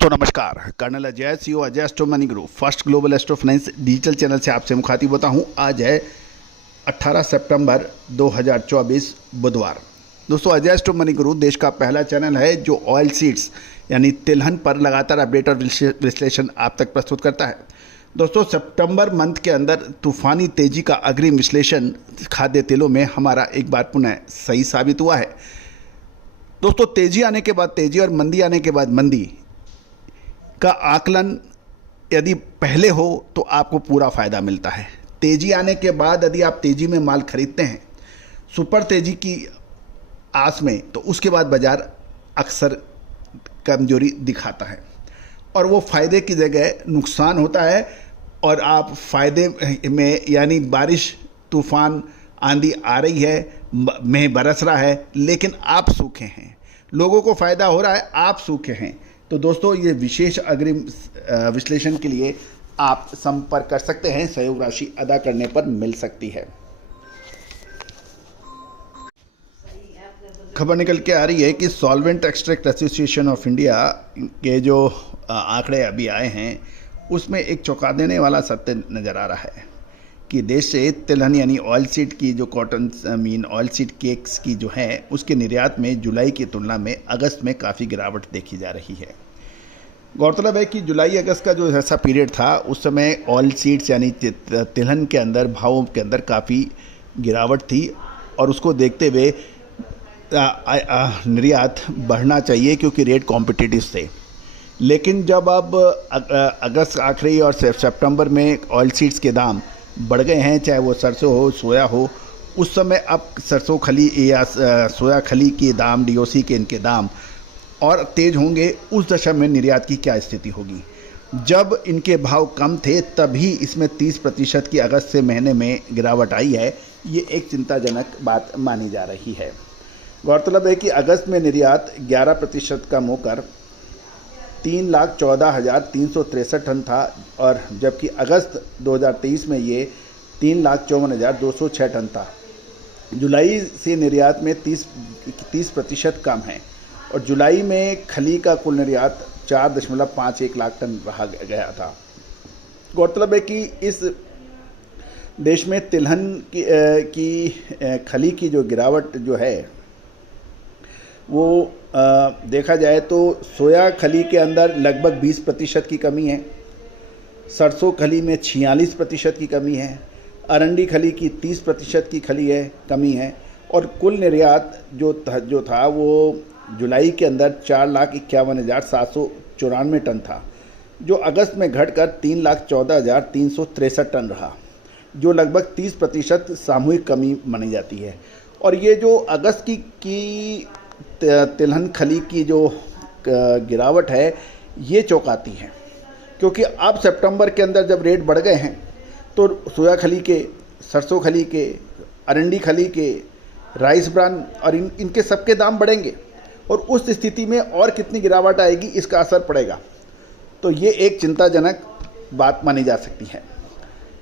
दोस्तों नमस्कार। Colonel Ajay CEO Ajay Astro Money Group first global Astro finance digital channel से आपसे मुखातिब होता हूं। आज है 18 सितंबर 2024 बुधवार। दोस्तों अजय एस्ट्रो मनी ग्रुप देश का पहला चैनल है जो ऑयल सीड्स यानी तिलहन पर लगातार अपडेट और विश्लेषण आप तक प्रस्तुत करता है। दोस्तों सितंबर मंथ के अंदर तूफानी तेजी का अग्रिम विश्लेषण खाद्य तेलों में हमारा एक बार पुनः सही साबित हुआ है। दोस्तों तेजी आने के बाद तेजी और मंदी आने के बाद मंदी का आकलन यदि पहले हो तो आपको पूरा फ़ायदा मिलता है। तेजी आने के बाद यदि आप तेजी में माल खरीदते हैं सुपर तेजी की आस में, तो उसके बाद बाज़ार अक्सर कमजोरी दिखाता है और वो फ़ायदे की जगह नुकसान होता है और आप फ़ायदे में यानी बारिश तूफ़ान आंधी आ रही है, में बरस रहा है, लेकिन आप सूखे हैं, लोगों को फ़ायदा हो रहा है, आप सूखे हैं। तो दोस्तों ये विशेष अग्रिम विश्लेषण के लिए आप संपर्क कर सकते हैं, सहयोग राशि अदा करने पर मिल सकती है। खबर निकल के आ रही है कि solvent extract association of India के जो आंकड़े अभी आए हैं उसमें एक चौंका देने वाला सत्य नज़र आ रहा है कि देश से तिलहन यानी ऑयल सीड की जो कॉटन ऑयल सीड केक्स की जो है उसके निर्यात में जुलाई की तुलना में अगस्त में काफ़ी गिरावट देखी जा रही है। गौरतलब है कि जुलाई अगस्त का जो ऐसा पीरियड था उस समय ऑयल सीड्स यानी तिलहन के अंदर भावों के अंदर काफ़ी गिरावट थी और उसको देखते हुए निर्यात बढ़ना चाहिए क्योंकि रेट कॉम्पिटिटिव थे। लेकिन जब अब अगस्त आखिरी और सितंबर में ऑयल सीड्स के दाम बढ़ गए हैं, चाहे वो सरसों हो सोया हो, उस समय अब सरसों खली या सोया खली के दाम डीओसी के इनके दाम और तेज़ होंगे। उस दशा में निर्यात की क्या स्थिति होगी? जब इनके भाव कम थे तभी इसमें 30% की अगस्त से महीने में गिरावट आई है। ये एक चिंताजनक बात मानी जा रही है। गौरतलब है कि अगस्त में निर्यात 11% कम होकर 3,14,363 टन था और जबकि अगस्त 2023 में ये 3,54,206 टन था। जुलाई से निर्यात में 30% कम है और जुलाई में खली का कुल निर्यात 4.51 लाख टन रहा गया था। गौरतलब है कि इस देश में तिलहन की खली की जो गिरावट जो है वो देखा जाए तो सोया खली के अंदर लगभग 20% की कमी है, सरसों खली में 46% की कमी है, अरंडी खली की 30% की खली है कमी है और कुल निर्यात जो था वो जुलाई के अंदर 4,51,794 टन था, जो अगस्त में घटकर 3,14,363 टन रहा, जो लगभग 30% सामूहिक कमी मानी जाती है। और ये जो अगस्त की तिलहन खली की जो गिरावट है ये चौंकाती है क्योंकि अब सितंबर के अंदर जब रेट बढ़ गए हैं तो सोया खली के, सरसों खली के, अरंडी खली के, राइस ब्रान और इनके सबके दाम बढ़ेंगे और उस स्थिति में और कितनी गिरावट आएगी इसका असर पड़ेगा। तो ये एक चिंताजनक बात मानी जा सकती है।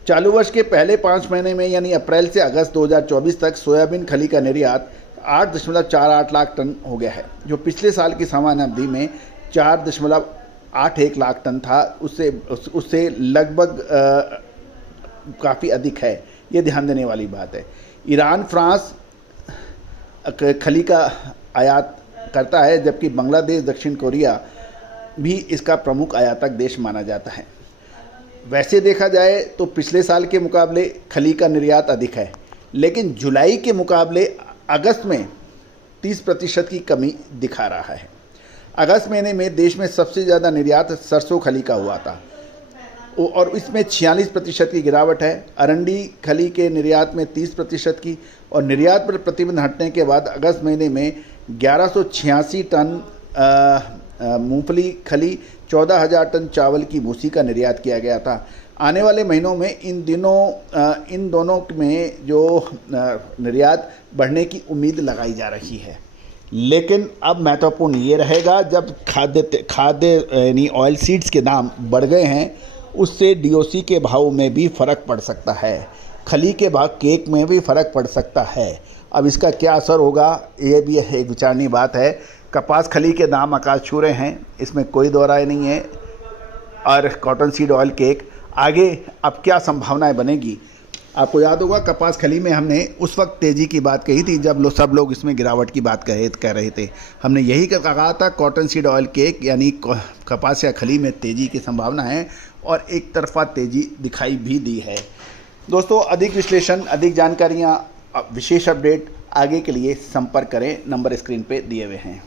चालू वर्ष के पहले 5 महीने में यानी अप्रैल से अगस्त 2024 तक सोयाबीन खली का निर्यात 8.48 लाख टन हो गया है, जो पिछले साल की समान अवधि में 4.81 लाख टन था। उससे लगभग काफ़ी अधिक है, ये ध्यान देने वाली बात है। ईरान फ्रांस खली का आयात करता है जबकि बांग्लादेश दक्षिण कोरिया भी इसका प्रमुख आयातक देश माना जाता है। वैसे देखा जाए तो पिछले साल के मुकाबले खली का निर्यात अधिक है, लेकिन जुलाई के मुकाबले अगस्त में 30% की कमी दिखा रहा है। अगस्त महीने में देश में सबसे ज़्यादा निर्यात सरसों खली का हुआ था और इसमें 46% की गिरावट है। अरंडी खली के निर्यात में 30% की और निर्यात पर प्रतिबंध हटने के बाद अगस्त महीने में 1186 टन मूंगफली खली, 14,000 टन चावल की भूसी का निर्यात किया गया था। आने वाले महीनों में इन दोनों में जो निर्यात बढ़ने की उम्मीद लगाई जा रही है। लेकिन अब महत्वपूर्ण ये रहेगा जब खाद्य यानी ऑयल सीड्स के दाम बढ़ गए हैं उससे डीओसी के भाव में भी फ़र्क पड़ सकता है, खली के भाव केक में भी फ़र्क पड़ सकता है अब इसका क्या असर होगा, ये भी एक विचारणीय बात है। कपास खली के दाम आकाश छू रहे हैं, इसमें कोई दो राय नहीं है। और कॉटन सीड ऑयल केक आगे अब क्या संभावनाएं बनेगी। आपको याद होगा कपास खली में हमने उस वक्त तेज़ी की बात कही थी जब सब लोग इसमें गिरावट की बात कह रहे थे। हमने यही कहा था कॉटन सीड ऑयल केक यानी कपास या खली में तेज़ी की संभावना है और एक तरफा तेज़ी दिखाई भी दी है। दोस्तों, अधिक विश्लेषण, अधिक जानकारियाँ, विशेष अपडेट आगे के लिए संपर्क करें, नंबर स्क्रीन पे दिए हुए हैं।